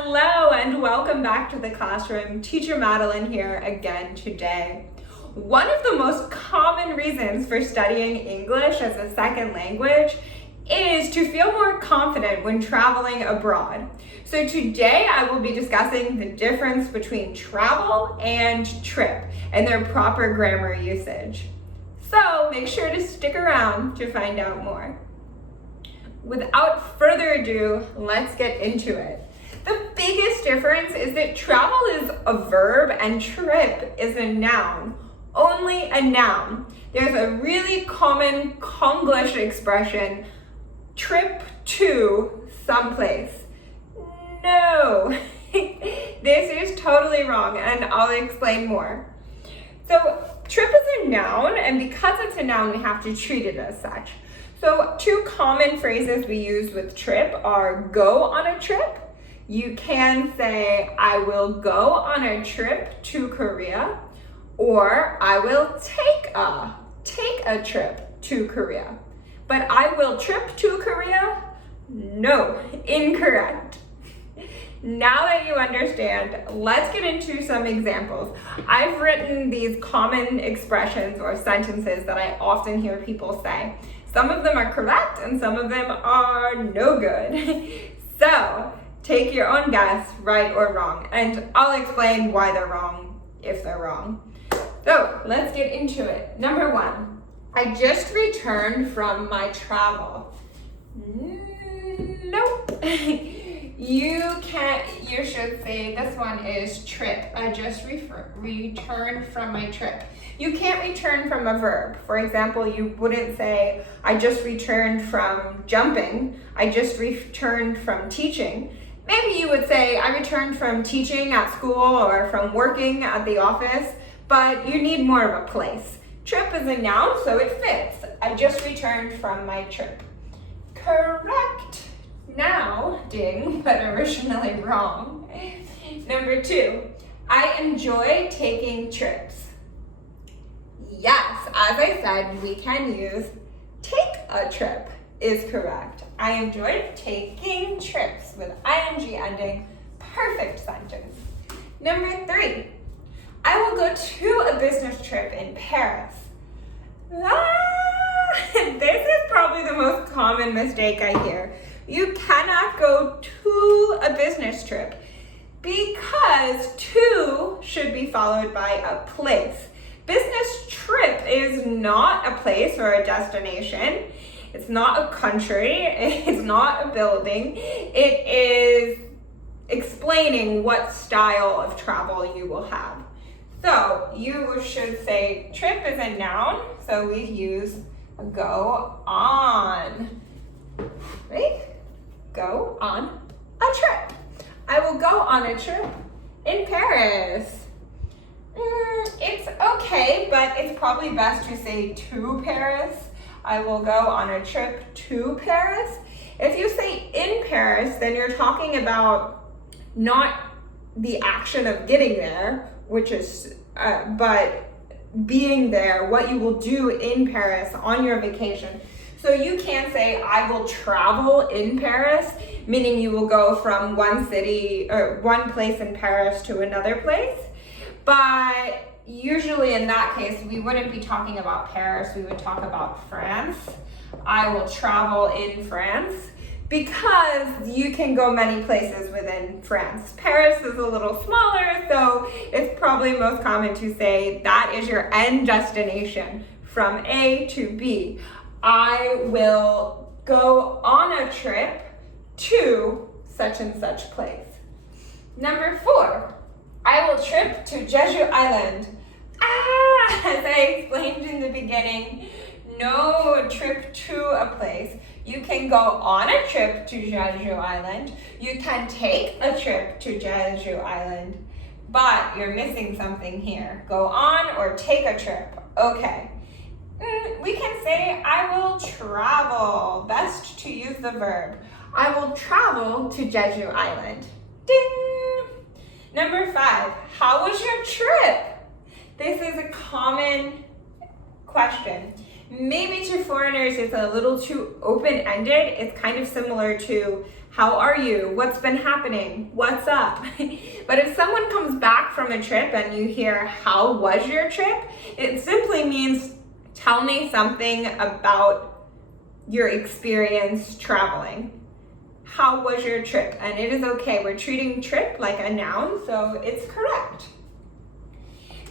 Hello and welcome back to the classroom. Teacher Madeline here again today. One of the most common reasons for studying English as a second language is to feel more confident when traveling abroad. So today I will be discussing the difference between travel and trip and their proper grammar usage. So make sure to stick around to find out more. Without further ado, let's get into it. The biggest difference is that travel is a verb and trip is a noun. Only a noun. There's a really common Konglish expression, trip to someplace. No, this is totally wrong and I'll explain more. So trip is a noun, and because it's a noun, we have to treat it as such. So two common phrases we use with trip are go on a trip. You can say, I will go on a trip to Korea, or I will take a trip to Korea. But I will trip to Korea? No, incorrect. Now that you understand, let's get into some examples. I've written these common expressions or sentences that I often hear people say. Some of them are correct and some of them are no good. So, take your own guess, right or wrong, and I'll explain why they're wrong if they're wrong. So let's get into it. Number one, I just returned from my travel. Nope. You should say this one is trip. I just returned from my trip. You can't return from a verb. For example, you wouldn't say, I just returned from jumping. I just returned from teaching. Maybe you would say, I returned from teaching at school or from working at the office, but you need more of a place. Trip is a noun, so it fits. I just returned from my trip. Correct. Now, ding, but originally wrong. Number two, I enjoy taking trips. Yes, as I said, we can use take a trip is correct. I enjoyed taking trips with ing ending. Perfect sentence. Number three, I will go to a business trip in Paris. This is probably the most common mistake I hear. You cannot go to a business trip because to should be followed by a place. Business trip is not a place or a destination. It's not a country. It's not a building. It is explaining what style of travel you will have. So you should say trip is a noun. So we use go on. Right? Go on a trip. I will go on a trip in Paris. It's okay, but it's probably best to say to Paris. I will go on a trip to Paris. If you say in Paris, then you're talking about not the action of getting there, which is, but being there, what you will do in Paris on your vacation. So you can say, I will travel in Paris, meaning you will go from one city or one place in Paris to another place. But usually in that case, we wouldn't be talking about Paris, we would talk about France. I will travel in France because you can go many places within France. Paris is a little smaller, so it's probably most common to say that is your end destination from A to B. I will go on a trip to such and such place. Number four, I will trip to Jeju Island. As I explained in the beginning, no trip to a place. You can go on a trip to Jeju Island. You can take a trip to Jeju Island, but you're missing something here. Go on or take a trip. Okay. We can say, I will travel. Best to use the verb. I will travel to Jeju Island. Ding! Number five, how was your trip? This is a common question. Maybe to foreigners it's a little too open-ended. It's kind of similar to how are you? What's been happening? What's up? But if someone comes back from a trip and you hear, how was your trip? It simply means, tell me something about your experience traveling. How was your trip? And it is okay. We're treating trip like a noun, so it's correct.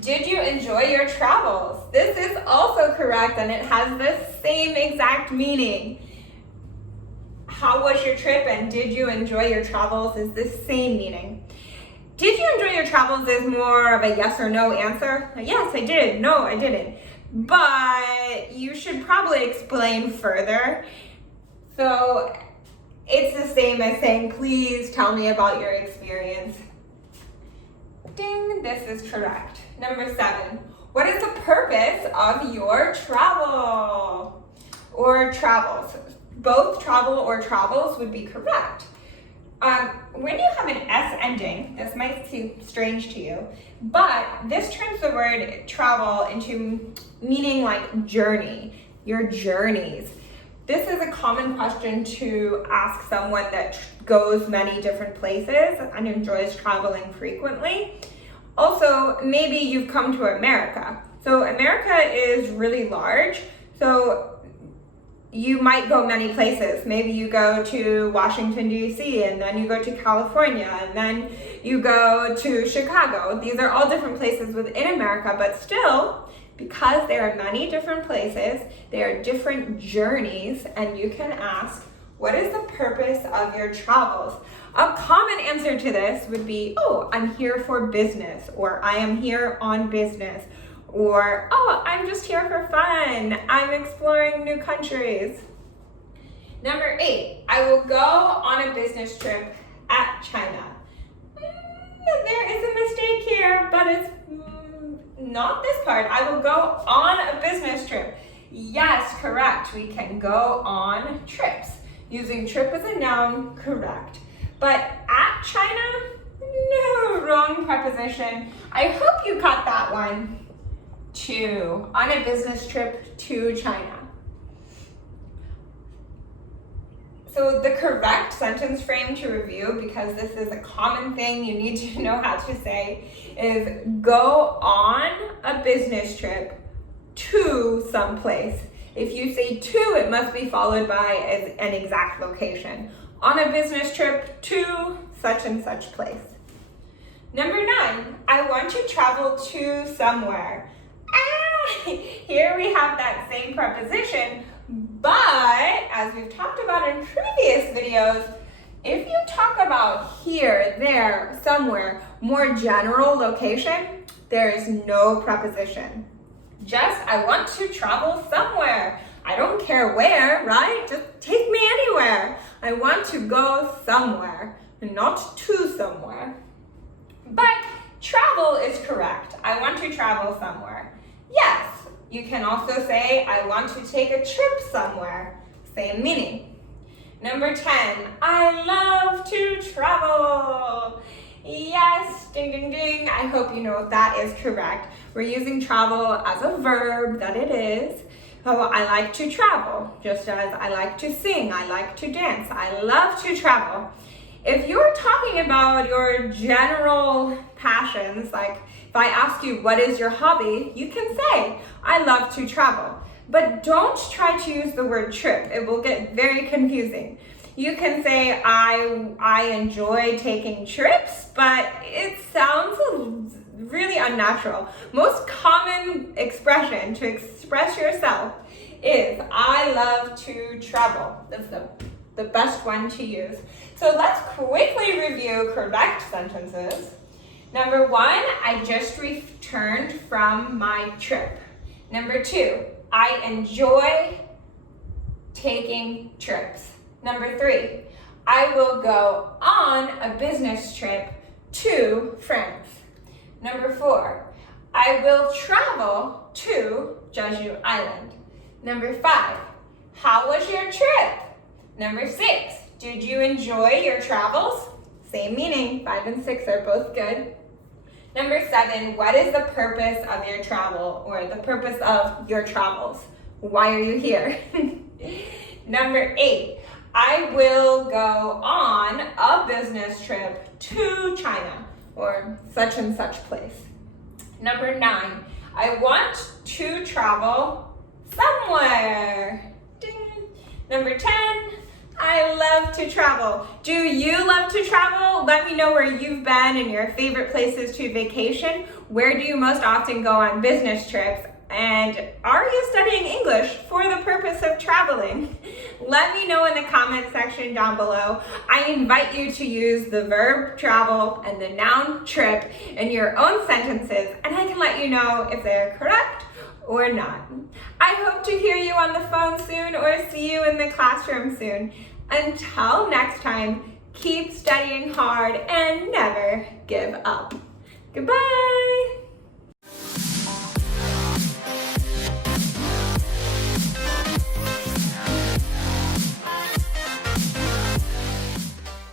Did you enjoy your travels? This is also correct, and it has the same exact meaning. How was your trip and did you enjoy your travels is the same meaning. Did you enjoy your travels is more of a yes or no answer. Yes, I did. No, I didn't. But you should probably explain further. So it's the same as saying, please tell me about your experience. Ding, this is correct. Number 7, what is the purpose of your travel? Or travels. Both travel or travels would be correct. When you have an S ending, this might seem strange to you, but this turns the word travel into meaning like journey, your journeys. This is a common question to ask someone that goes many different places and enjoys traveling frequently. Also, maybe you've come to America. So America is really large, so you might go many places. Maybe you go to Washington, D.C., and then you go to California, and then you go to Chicago. These are all different places within America, but still, because there are many different places, there are different journeys, and you can ask, what is the purpose of your travels? A common answer to this would be, oh, I'm here for business, or I am here on business, or, oh, I'm just here for fun. I'm exploring new countries. Number 8, I will go on a business trip at China. There is a mistake here, but it's not this part. I will go on a business trip. Yes, correct. We can go on trips. Using trip as a noun, correct. But at China, no, wrong preposition. I hope you caught that one. To, on a business trip to China. So the correct sentence frame to review, because this is a common thing you need to know how to say, is go on a business trip to someplace. If you say to, it must be followed by an exact location. On a business trip to such and such place. Number 9, I want to travel to somewhere. Here we have that same preposition, but as we've talked about in previous videos, if you talk about here, there, somewhere, more general location, there is no preposition. Just, I want to travel somewhere. I don't care where, right? Just take me anywhere. I want to go somewhere, not to somewhere. But travel is correct. I want to travel somewhere. Yes, you can also say, I want to take a trip somewhere. Same meaning. Number 10, I love to travel. Yes, ding, ding, ding. I hope you know that is correct. We're using travel as a verb, that it is. So I like to travel, just as I like to sing, I like to dance. I love to travel. If you're talking about your general passions, like if I ask you, what is your hobby? You can say, I love to travel. But don't try to use the word trip. It will get very confusing. You can say, I enjoy taking trips, but it sounds really unnatural. Most common expression to express yourself is, I love to travel. That's the best one to use. So let's quickly review correct sentences. Number 1, I just returned from my trip. Number 2, I enjoy taking trips. Number 3, I will go on a business trip to France. Number 4, I will travel to Jeju Island. Number 5, how was your trip? Number 6, did you enjoy your travels? Same meaning, 5 and 6 are both good. Number 7, what is the purpose of your travel or the purpose of your travels? Why are you here? Number 8, I will go on a business trip to China or such and such place. Number 9, I want to travel somewhere. Ding. Number 10, I love to travel. Do you love to travel? Let me know where you've been and your favorite places to vacation. Where do you most often go on business trips? And are you studying English for the purpose of traveling? Let me know in the comment section down below. I invite you to use the verb travel and the noun trip in your own sentences, and I can let you know if they're correct or not. I hope to hear you on the phone soon or see you in the classroom soon. Until next time, keep studying hard and never give up. Goodbye!